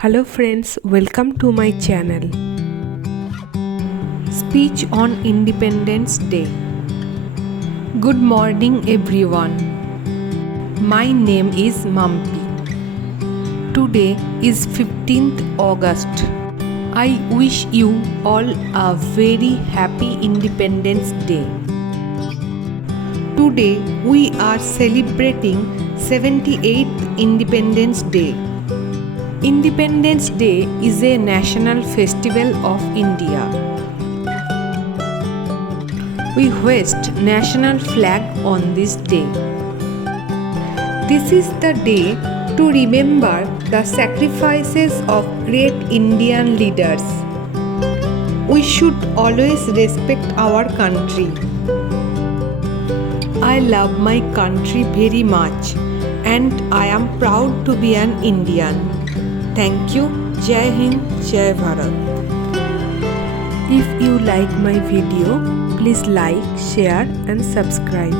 Hello friends, welcome to my channel. Speech on Independence Day. Good morning everyone. My name is Mampi. Today is 15th August. I wish you all a very happy Independence Day. Today we are celebrating 78th Independence Day. Independence Day is a national festival of India. We hoist national flag on this day. This is the day to remember the sacrifices of great Indian leaders. We should always respect our country. I love my country very much and I am proud to be an Indian. Thank you. Jai Hind, Jai Bharat. If you like my video, please like, share and subscribe.